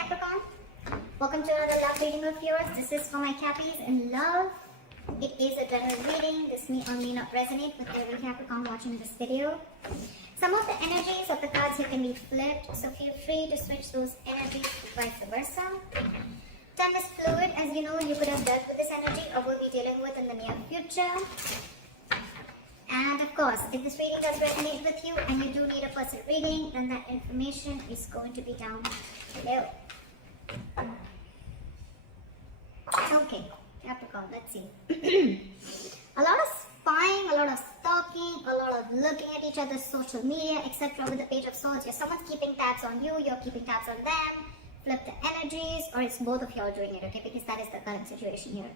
Capricorn, welcome to another love reading of yours. This is for my Cappies in love. It is a general reading. This may or may not resonate with every Capricorn watching this video. Some of the energies of the cards here can be flipped, so feel free to switch those energies vice versa. Time is fluid. As you know, you could have dealt with this energy or will be dealing with in the near future. And of course, if this reading does resonate with you and you do need a personal reading, then that information is going to be down below. Okay, Capricorn, let's see. A lot of spying, a lot of stalking, a lot of looking at each other's social media, etc. with the Page of Swords. Someone's keeping tabs on you, you're keeping tabs on them. Flip the energies, or it's both of you all doing it, okay? Because that is the current situation here.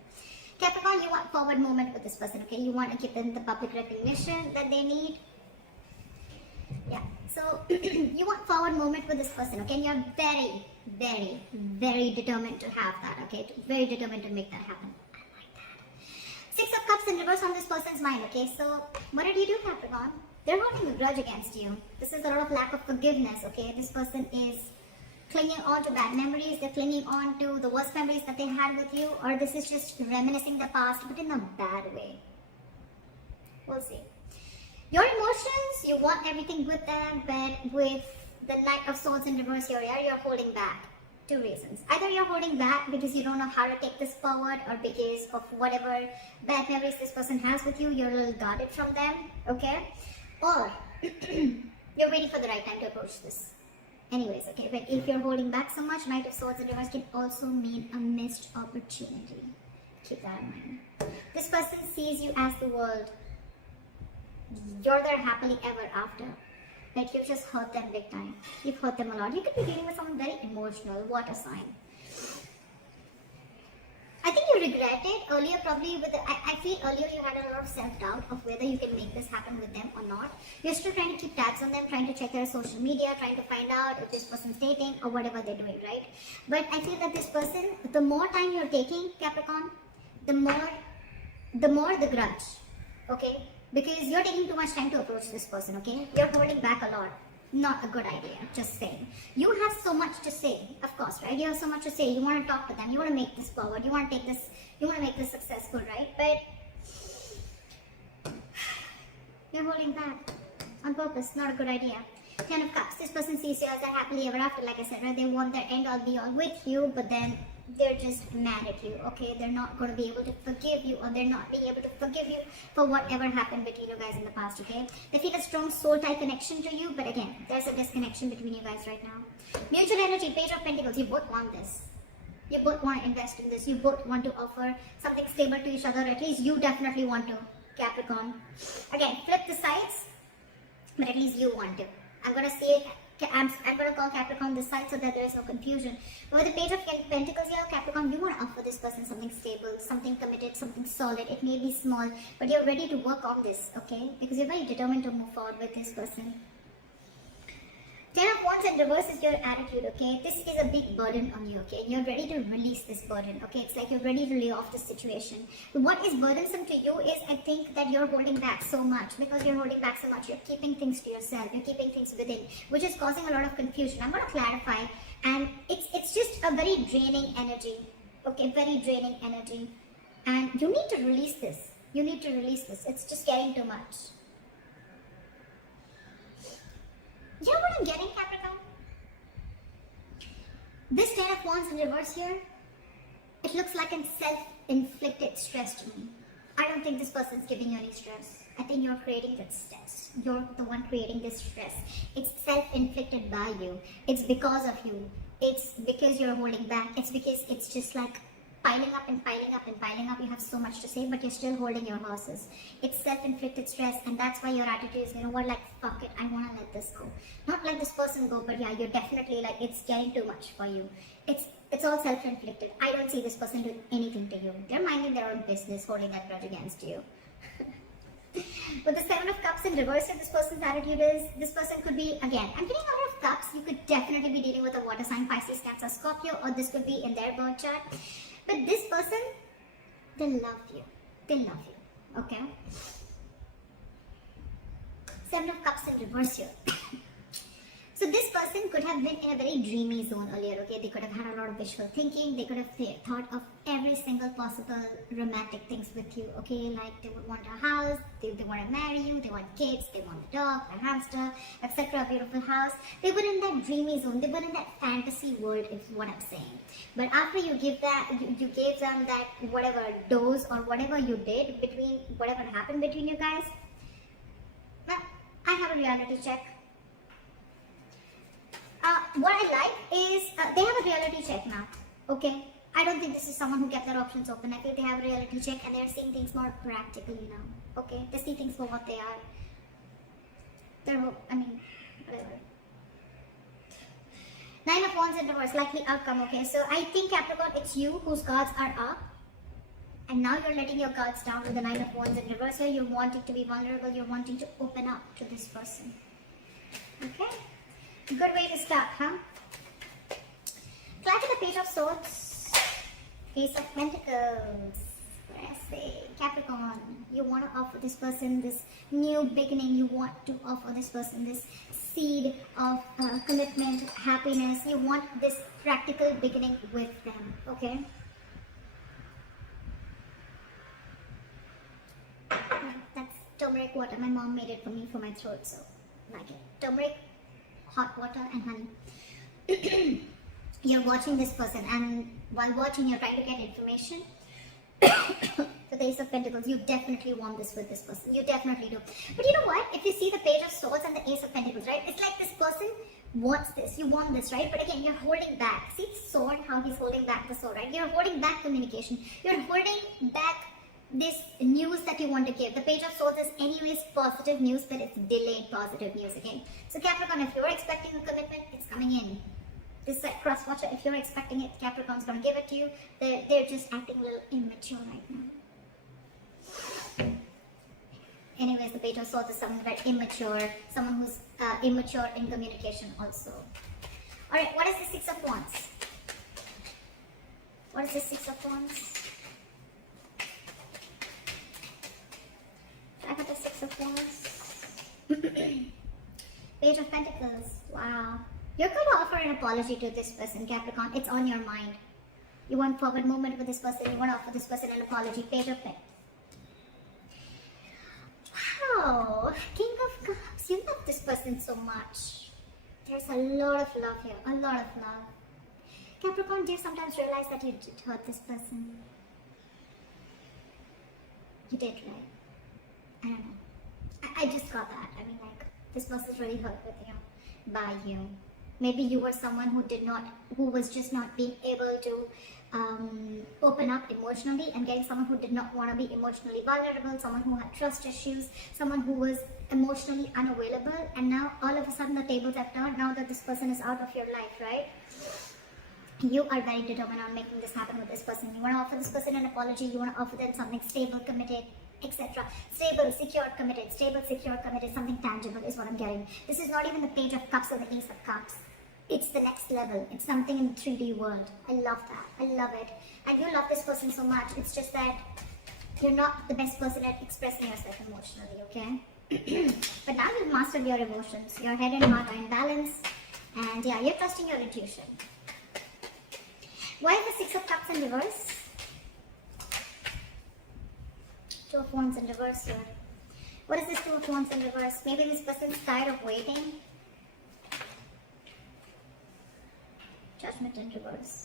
Capricorn, you want forward movement with this person, okay? You want to give them the public recognition that they need. Yeah, so you want forward movement with this person, okay? And you're very, very, very determined to have that, okay? Very determined to make that happen. I like that. Six of Cups in reverse on this person's mind, okay? So what did you do, Capricorn? They're holding a grudge against you. This is a lot of lack of forgiveness, okay? This person is clinging on to bad memories, they're clinging on to the worst memories that they had with you, or this is just reminiscing the past, but in a bad way. We'll see. Your emotions, you want everything with them, but with the Knight of Swords in reverse here, you're holding back. Two reasons. Either you're holding back because you don't know how to take this forward, or because of whatever bad memories this person has with you, you're a little guarded from them, okay? Or you're waiting for the right time to approach this. Anyways, okay, but if you're holding back so much, Knight of Swords in reverse can also mean a missed opportunity. Keep that in mind. This person sees you as the world. You're their happily ever after. But you've just hurt them big time. You've hurt them a lot. You could be dealing with someone very emotional, water sign. I think you regret it earlier, probably with I feel earlier you had a lot of self-doubt of whether you can make this happen with them or not. You're still trying to keep tabs on them, trying to check their social media, trying to find out if this person's dating or whatever they're doing, right? But I feel that this person, the more time you're taking, Capricorn, the more the grudge, okay? Because you're taking too much time to approach this person, okay? You're holding back a lot. Not a good idea, just saying. You have so much to say, of course, right? You have so much to say. You want to talk to them. You want to make this forward. You want to take this, you want to make this successful, right? But you're holding back on purpose. Not a good idea. Ten of Cups. This person sees you as a happily ever after, like I said, right? They want their end all be all with you, but then they're just mad at you, okay? They're not going to be able to forgive you, or they're not being able to forgive you for whatever happened between you guys in the past, okay? They feel a strong soul type connection to you, but again, there's a disconnection between you guys right now. Mutual energy, Page of Pentacles. You both want this. You both want to invest in this. You both want to offer something stable to each other. At least you definitely want to, Capricorn. Again, flip the sides, but at least you want to. I'm going to say it. I'm going to call Capricorn this side so that there is no confusion. But with the Page of Pentacles here, Capricorn, you want to offer this person something stable, something committed, something solid. It may be small, but you're ready to work on this, okay? Because you're very determined to move forward with this person. Ten of Wands in reverse is your attitude, okay? This is a big burden on you, okay? And you're ready to release this burden, okay? It's like you're ready to lay off this situation. But what is burdensome to you is, I think, that you're holding back so much. Because you're holding back so much, you're keeping things to yourself. You're keeping things within, which is causing a lot of confusion. I'm going to clarify. And it's just a very draining energy, okay? Very draining energy. And you need to release this. You need to release this. It's just getting too much. You know what I'm getting, Capricorn? This Ten of Wands in reverse here, it looks like a self-inflicted stress to me. I don't think this person's giving you any stress. I think you're creating that stress. You're the one creating this stress. It's self-inflicted by you. It's because of you. It's because you're holding back. It's because it's just like piling up and piling up and piling up. You have so much to say, but you're still holding your horses. It's self-inflicted stress, and that's why your attitude is, you know what, like, fuck it, I want to let this go. Not let this person go, but yeah, you're definitely like, it's getting too much for you. It's all self-inflicted. I don't see this person doing anything to you. They're minding their own business, holding that grudge against you. With the Seven of Cups in reverse, if this person's attitude is, this person could be, again, I'm getting a lot of cups. You could definitely be dealing with a water sign, Pisces, Cancer, Scorpio, or this could be in their birth chart. But this person, they love you. They love you. Okay? Seven of Cups in reverse here. So this person could have been in a very dreamy zone earlier, okay? They could have had a lot of visual thinking. They could have thought of every single possible romantic things with you, okay? Like they would want a house, they want to marry you, they want kids, they want a dog, a hamster, etc. A beautiful house. They were in that dreamy zone. They were in that fantasy world, is what I'm saying. But after you give that, you gave them that whatever dose or whatever you did between, whatever happened between you guys, well, I have a reality check. What I like is they have a reality check now, okay? I don't think this is someone who kept their options open. I feel they have a reality check and they're seeing things more practically now, okay? They see things for what they are. Whatever. 9 of Wands in reverse, likely outcome, okay? So I think Capricorn, it's you whose cards are up. And now you're letting your guards down with the 9 of Wands in reverse. So you're wanting to be vulnerable. You're wanting to open up to this person, okay? Good way to start, huh? Clap to the Page of Swords, Ace of Pentacles. What I say, Capricorn, you want to offer this person this new beginning. You want to offer this person this seed of commitment, happiness. You want this practical beginning with them, okay? That's turmeric water. My mom made it for me for my throat, so like it. Turmeric, hot water and honey. You're watching this person, and while watching you're trying to get information. So the Ace of Pentacles, you definitely want this with this person. You definitely do. But you know what? If you see the Page of Swords and the Ace of Pentacles, right? It's like this person wants this. You want this, right? But again, you're holding back. See the sword, how he's holding back the sword, right? You're holding back communication. You're holding back this news that you want to give. The Page of Swords is anyways positive news, but it's delayed positive news, okay? So Capricorn, if you're expecting a commitment, it's coming in. This is like cross watcher. If you're expecting it, Capricorn's going to give it to you. They're just acting a little immature right now. Anyways, the Page of Swords is someone very immature, someone who's immature in communication also. Alright, what is the Six of Wands? What is the Six of Wands? I got the Six of Wands. Page of Pentacles. Wow. You're going to offer an apology to this person, Capricorn. It's on your mind. You want forward movement with this person. You want to offer this person an apology. Page of Pentacles. Wow. King of Cups. You love this person so much. There's a lot of love here. A lot of love. Capricorn, do you sometimes realize that you did hurt this person? You did, right? I don't know. I just got that. I mean, like, this person's really hurt with you, by you. Maybe you were someone who was just not being able to open up emotionally, and getting someone who did not want to be emotionally vulnerable, someone who had trust issues, someone who was emotionally unavailable, and now all of a sudden the tables have turned now that this person is out of your life, right? You are very determined on making this happen with this person. You want to offer this person an apology, you want to offer them something stable, committed, etc. Stable, secure, committed. Stable, secure, committed. Something tangible is what I'm getting. This is not even the Page of Cups or the Ace of Cups. It's the next level. It's something in the 3D world. I love that. I love it. And you love this person so much. It's just that you're not the best person at expressing yourself emotionally, okay? But now you've mastered your emotions. Your head and heart are in balance. And yeah, you're trusting your intuition. Why is the Six of Cups in reverse? Two of Wands in reverse here. What is this Two of Wands in reverse? Maybe this person's tired of waiting. Judgment in reverse.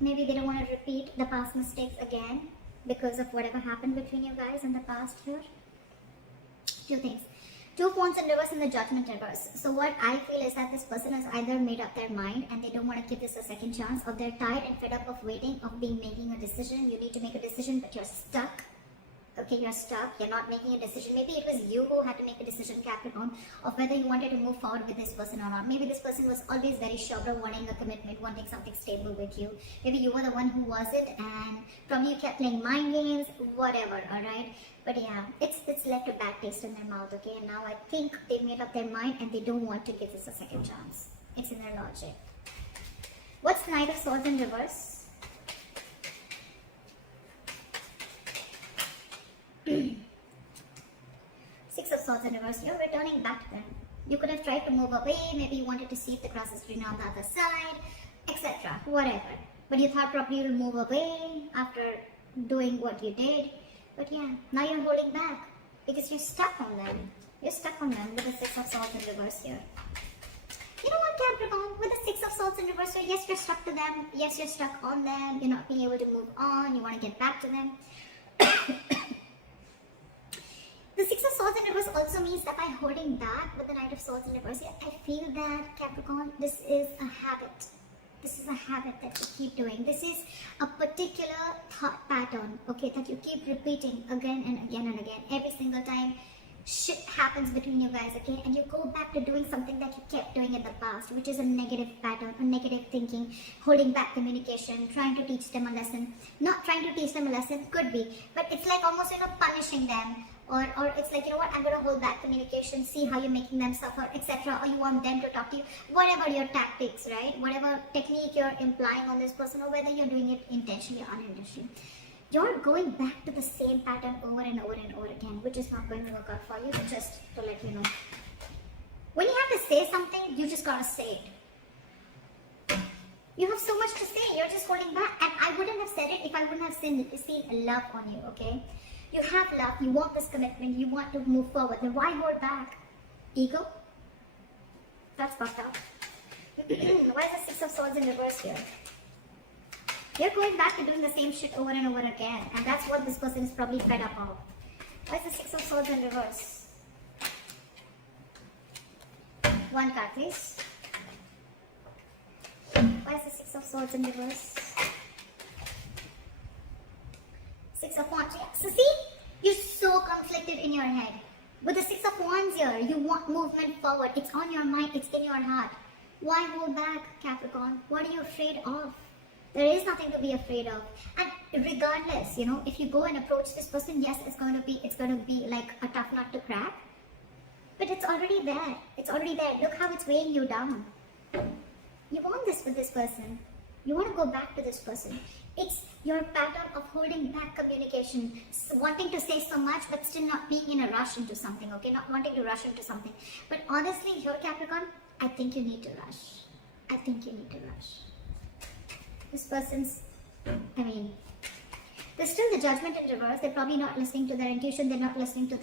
Maybe they don't want to repeat the past mistakes again because of whatever happened between you guys in the past here. Two things. Two of Wands in reverse and the Judgment in reverse. So what I feel is that this person has either made up their mind and they don't want to give this a second chance, or they're tired and fed up of waiting, of making a decision. You need to make a decision, but you're stuck. Okay, you're stuck. You're not making a decision. Maybe it was you who had to make a decision, Capricorn, of whether you wanted to move forward with this person or not. Maybe this person was always very sure of wanting a commitment, wanting something stable with you. Maybe you were the one who wasn't, and probably you kept playing mind games, whatever, alright? But yeah, it's left a bad taste in their mouth, okay? And now I think they've made up their mind and they don't want to give this a second chance. It's in their logic. What's Knight of Swords in reverse? Six of Swords in reverse. You're returning back to them. You could have tried to move away, maybe you wanted to see if the grass is greener on the other side, etc. Whatever. But you thought probably you'll move away after doing what you did. But yeah, now you're holding back because you're stuck on them. You're stuck on them with the Six of Swords in reverse here. You know what, Capricorn? With the Six of Swords in reverse here, yes, you're stuck to them. Yes, you're stuck on them. You're not being able to move on. You want to get back to them. The Six of Swords in reverse also means that by holding back with the Knight of Swords in reverse here, I feel that, Capricorn, this is a habit. This is a habit that you keep doing. This is a particular thought pattern, okay, that you keep repeating again and again and again. Every single time shit happens between you guys, okay, and you go back to doing something that you kept doing in the past, which is a negative pattern, a negative thinking, holding back communication, trying to teach them a lesson. Not trying to teach them a lesson, could be, but it's like almost, punishing them. Or it's like, you know what, I'm going to hold back communication, see how you're making them suffer, etc. Or you want them to talk to you, whatever your tactics, right? Whatever technique you're implying on this person, or whether you're doing it intentionally or unintentionally. You're going back to the same pattern over and over and over again, which is not going to work out for you, but just to let you know. When you have to say something, you just got to say it. You have so much to say, you're just holding back. And I wouldn't have said it if I wouldn't have seen love on you, okay? You have love, you want this commitment, you want to move forward. Then why hold back? Ego? That's fucked up. Why is the Six of Swords in reverse here? You're going back to doing the same shit over and over again. And that's what this person is probably fed up of. Why is the Six of Swords in reverse? One card, please. Why is the Six of Swords in reverse? Six of Wands. Yeah. So see, you're so conflicted in your head. With the Six of Wands here, you want movement forward. It's on your mind, it's in your heart. Why hold back, Capricorn? What are you afraid of? There is nothing to be afraid of. And regardless, if you go and approach this person, yes, it's going to be like a tough nut to crack. But it's already there. It's already there. Look how it's weighing you down. You want this with this person. You want to go back to this person. It's your pattern of holding back communication, wanting to say so much but still not being in a rush into something, okay? Not wanting to rush into something. But honestly, here, Capricorn, I think you need to rush. I think you need to rush. This person's, there's still the Judgment in reverse. They're probably not listening to their intuition. They're not listening to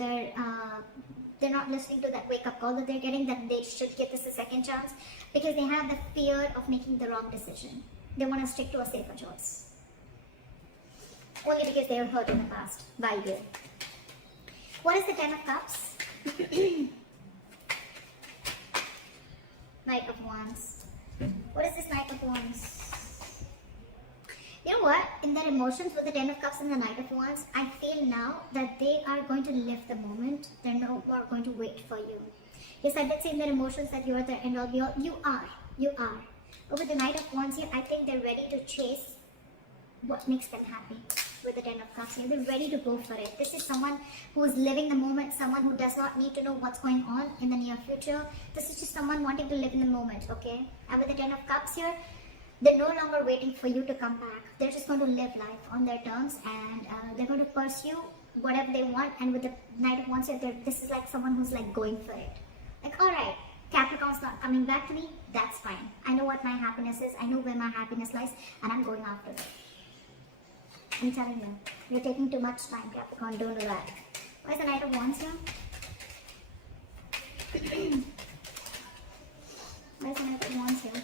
they're not listening to that wake-up call that they're getting, that they should give this a second chance, because they have the fear of making the wrong decision. They want to stick to a safer choice. Only because they were hurt in the past by you. What is the Ten of Cups? Knight of Wands. What is this Knight of Wands? You know what? In their emotions with the Ten of Cups and the Knight of Wands, I feel now that they are going to live the moment. They're no more going to wait for you. Yes, I did say in their emotions that you are the end all be all. You are. But with the Knight of Wands here, I think they're ready to chase what makes them happy. With the Ten of Cups here, they're ready to go for it. This is someone who is living the moment, someone who does not need to know what's going on in the near future. This is just someone wanting to live in the moment, okay? And with the Ten of Cups here, they're no longer waiting for you to come back. They're just going to live life on their terms, and they're going to pursue whatever they want. And with the Knight of Wands here, this is like someone who's like going for it. Like, alright, Capricorn's not coming back to me, that's fine. I know what my happiness is, I know where my happiness lies, and I'm going after it. I'm telling you, you're taking too much time, Capricorn, don't do that. Why is the Knight of Wands here? Why is the Knight of Wands here?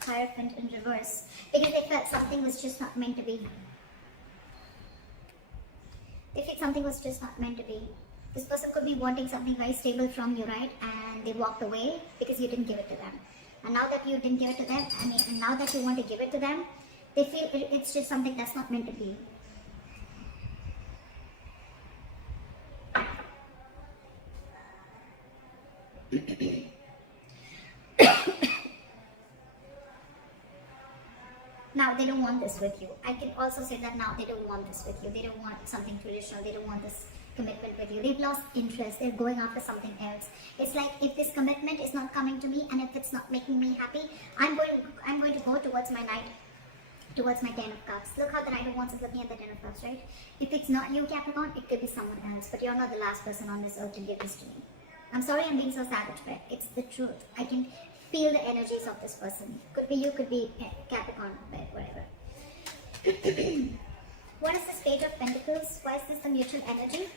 Hierophant in reverse. Because they felt something was just not meant to be. They felt something was just not meant to be. This person could be wanting something very stable from you, right? And they walked away because you didn't give it to them. And now that you didn't give it to them, and now that you want to give it to them, they feel it's just something that's not meant to be. Now they don't want this with you. I can also say that now they don't want this with you. They don't want something traditional. They don't want this commitment with you. They've lost interest. They're going after something else. It's like, if this commitment is not coming to me and if it's not making me happy, I'm going to go towards my Ten of Cups. Look how the Knight of Wands is looking at the Ten of Cups, right? If it's not you, Capricorn, it could be someone else. But you're not the last person on this earth to give this to me. I'm sorry I'm being so savage, but it's the truth. I can feel the energies of this person. Could be you, could be Capricorn, but whatever. What is this Page of Pentacles? Why is this the mutual energy?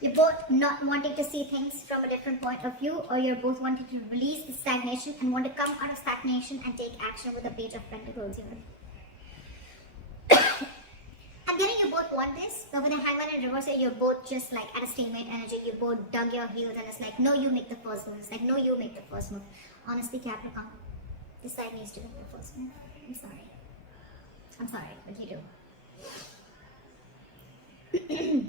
You're both not wanting to see things from a different point of view, or you're both wanting to release the stagnation and want to come out of stagnation and take action with the Page of Pentacles here. I'm getting you both want this, but with the Hangman in reverse, you're both just like at a stalemate energy. You both dug your heels and it's like, no, you make the first move. It's like, no, you make the first move. Honestly, Capricorn, this side needs to make the first move. I'm sorry. I'm sorry, but you do.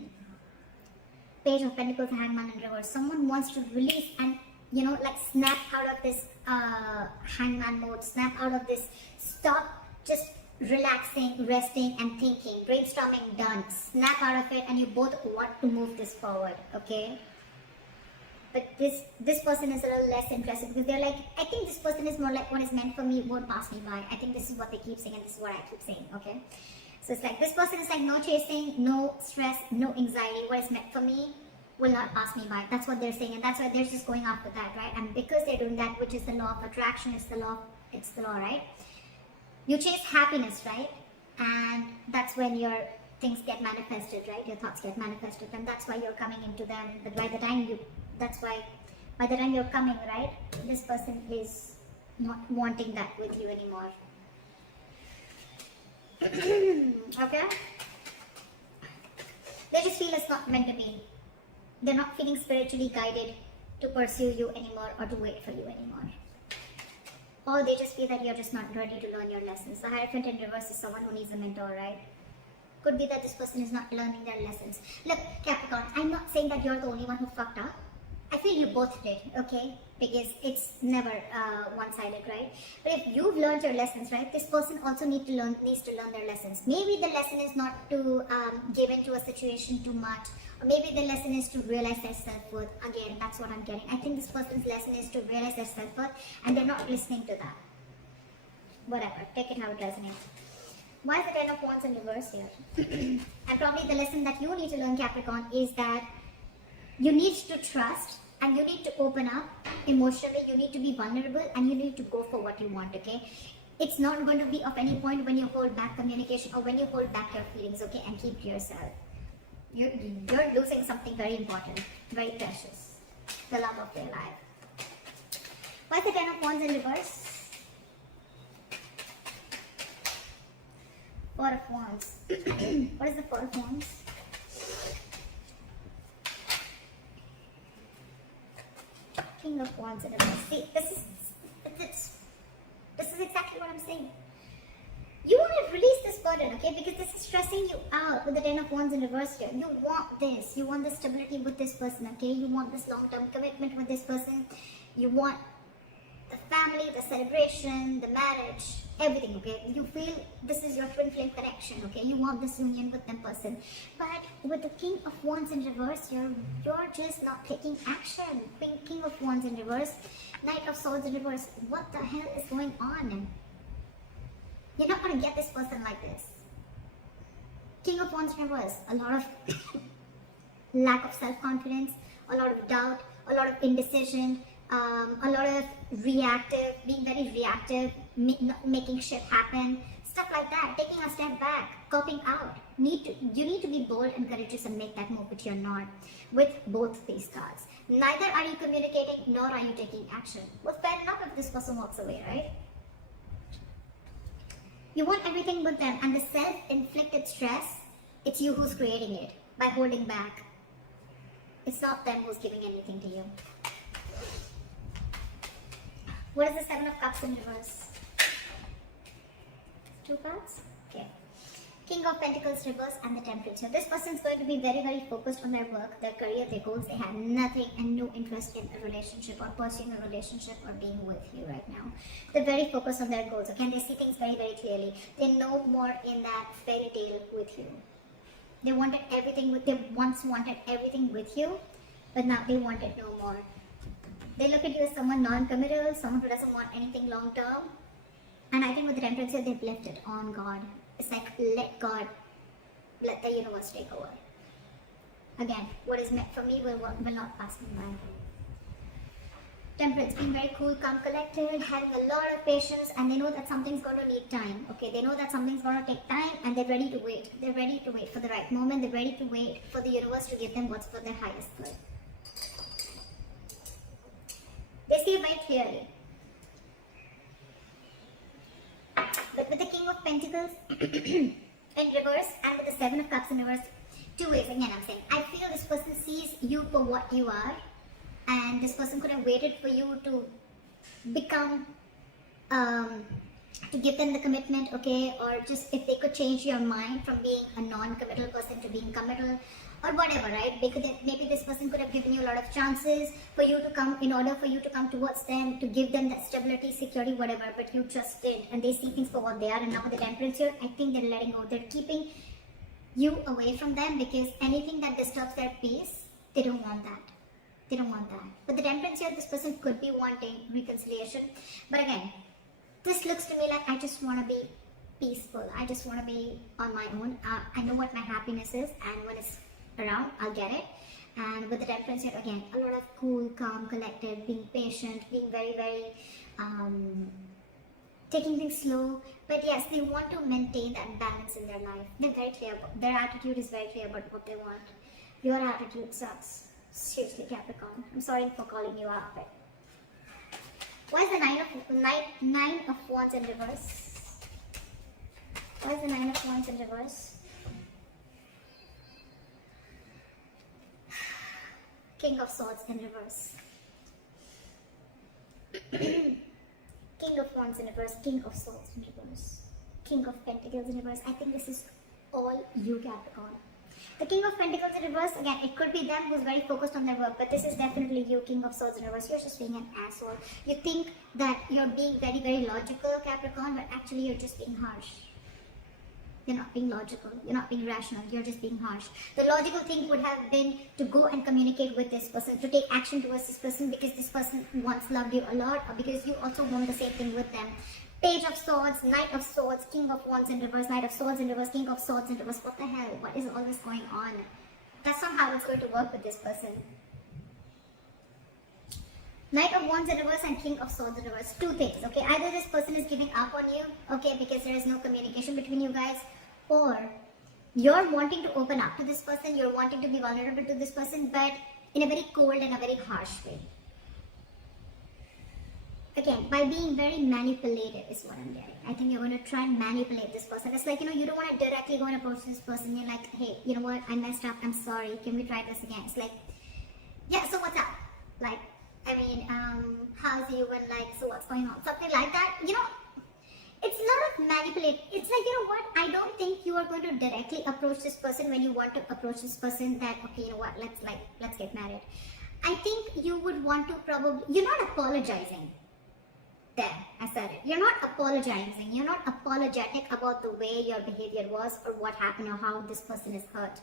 Page of Pentacles, Hangman in reverse. Someone wants to release and, you know, like snap out of this hangman mode, snap out of this, stop just relaxing, resting and thinking, brainstorming done, snap out of it, and you both want to move this forward, okay? But this person is a little less interested because they're like, I think this person is more like what is meant for me won't pass me by. I think this is what they keep saying and this is what I keep saying, okay? So it's like this person is like no chasing, no stress, no anxiety. What is meant for me will not pass me by. That's what they're saying, and that's why they're just going after that, right? And because they're doing that, which is the law of attraction, it's the law, right? You chase happiness, right? And that's when your things get manifested, right? Your thoughts get manifested, and that's why you're coming into them. But by the time you're coming, right, this person is not wanting that with you anymore. Okay? They just feel it's not meant to be. They're not feeling spiritually guided to pursue you anymore or to wait for you anymore. Or they just feel that you're just not ready to learn your lessons. The Hierophant in reverse is someone who needs a mentor, right? Could be that this person is not learning their lessons. Look, Capricorn, I'm not saying that you're the only one who fucked up. I feel you both did, okay? Because it's never one-sided, right? But if you've learned your lessons, right, this person also needs to learn their lessons. Maybe the lesson is not to give into a situation too much, or maybe the lesson is to realize their self-worth. Again, that's what I'm getting. I think this person's lesson is to realize their self-worth, and they're not listening to that. Whatever, take it how it resonates. Why is the Ten of Wands in reverse here? And probably the lesson that you need to learn, Capricorn, is that you need to trust and you need to open up emotionally. You need to be vulnerable and you need to go for what you want, okay? It's not going to be of any point when you hold back communication or when you hold back your feelings, okay? And keep to yourself. You're losing something very important, very precious. The love of your life. Why is the Ten of Wands in reverse? Four of Wands. What is the Four of Wands? King of Wands in reverse. See, this is exactly what I'm saying. You want to release this burden, okay? Because this is stressing you out with the Ten of Wands in reverse here. You want this. You want the stability with this person, okay? You want this long-term commitment with this person. You want the family, the celebration, the marriage, everything, okay? You feel this is your twin flame connection, okay? You want this union with that person. But with the King of Wands in reverse, you're just not taking action. King of Wands in reverse, Knight of Swords in reverse. What the hell is going on? You're not going to get this person like this. King of Wands in reverse, a lot of lack of self-confidence, a lot of doubt, a lot of indecision, a lot of reactive, being very reactive, making shit happen, stuff like that, taking a step back, coping out. You need to be bold and courageous and make that move, but you're not with both these cards. Neither are you communicating, nor are you taking action. Well, fair enough if this person walks away, right? You want everything with them, and the self-inflicted stress, it's you who's creating it by holding back. It's not them who's giving anything to you. What is the Seven of Cups in reverse? Two cards? Okay. King of Pentacles reverse and the Temperance. So this person is going to be very, very focused on their work, their career, their goals. They have nothing and no interest in a relationship or pursuing a relationship or being with you right now. They're very focused on their goals, okay? And they see things very, very clearly. They know more in that fairy tale with you. They once wanted everything with you, but now they want it no more. They look at you as someone non-committal, someone who doesn't want anything long-term. And I think with the Temperance here, they've left it on God. It's like, let God, let the universe take over. Again, what is meant for me will not pass me by. Temperance, being very cool, calm, collected, having a lot of patience, and they know that something's going to need time. Okay, they know that something's going to take time, and they're ready to wait. They're ready to wait for the right moment. They're ready to wait for the universe to give them what's for their highest good. They see it very clearly. But with the King of Pentacles in reverse and with the Seven of Cups in reverse, two ways. Again, I'm saying, I feel this person sees you for what you are, and this person could have waited for you to become, to give them the commitment, okay, or just if they could change your mind from being a non-committal person to being committal, or whatever, right? Maybe this person could have given you a lot of chances for you to come, in order for you to come towards them, to give them that stability, security, whatever, but you just did, and they see things for what they are. And now with the Temperance here, I think they're letting go. They're keeping you away from them, because anything that disturbs their peace, they don't want that. They don't want that. But the Temperance here, this person could be wanting reconciliation. But again, this looks to me like, I just want to be peaceful. I just want to be on my own. I know what my happiness is, and when it's around, I'll get it. And with the Temperance here, again, a lot of cool, calm, collected, being patient, being very, very, taking things slow. But yes, they want to maintain that balance in their life. They're very clear. Their attitude is very clear about what they want. Your attitude sucks. Seriously, Capricorn. I'm sorry for calling you out, but why is the Nine of Wands in reverse? Why is the Nine of Wands in reverse? King of Swords in reverse. King of Wands in reverse. King of Swords in reverse. King of Pentacles in reverse. I think this is all you, Capricorn. The King of Pentacles in reverse, again, it could be them who's very focused on their work, but this is definitely you, King of Swords in reverse. You're just being an asshole. You think that you're being very, very logical, Capricorn, but actually you're just being harsh. You're not being logical. You're not being rational. You're just being harsh. The logical thing would have been to go and communicate with this person, to take action towards this person, because this person once loved you a lot, or because you also want the same thing with them. Page of Swords, Knight of Swords, King of Wands in reverse, Knight of Swords in reverse, King of Swords in reverse. What the hell? What is all this going on? That's not how it's going to work with this person. Knight of Wands in reverse and King of Swords in reverse. Two things, okay? Either this person is giving up on you, okay, because there is no communication between you guys, or you're wanting to open up to this person, you're wanting to be vulnerable to this person, but in a very cold and a very harsh way. Again, by being very manipulative is what I'm getting. I think you're going to try and manipulate this person. It's like, you don't want to directly go and approach this person. You're like, hey, you know what? I messed up. I'm sorry. Can we try this again? It's like, yeah, so what's up? Like, I mean, how's you? And like, so what's going on? Something like that. It's not manipulate. It's like, you know what? I don't think you are going to directly approach this person when you want to approach this person that, okay, you know what? Let's get married. I think you would want to you're not apologizing. There, I said it. You're not apologizing. You're not apologetic about the way your behavior was or what happened or how this person is hurt.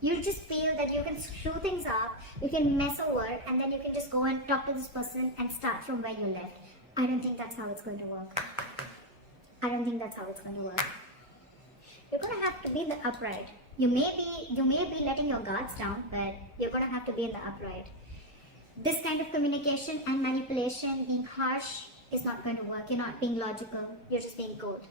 You just feel that you can screw things up, you can mess over, and then you can just go and talk to this person and start from where you left. I don't think that's how it's going to work. I don't think that's how it's going to work. You're going to have to be in the upright. You may be letting your guards down, but you're going to have to be in the upright. This kind of communication and manipulation, being harsh, is not going to work. You're not being logical. You're just being cold.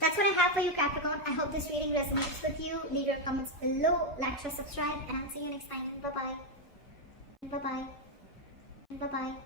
That's what I have for you, Capricorn. I hope this reading resonates with you. Leave your comments below. Like, share, subscribe, and I'll see you next time. Bye-bye. Bye-bye. Bye-bye.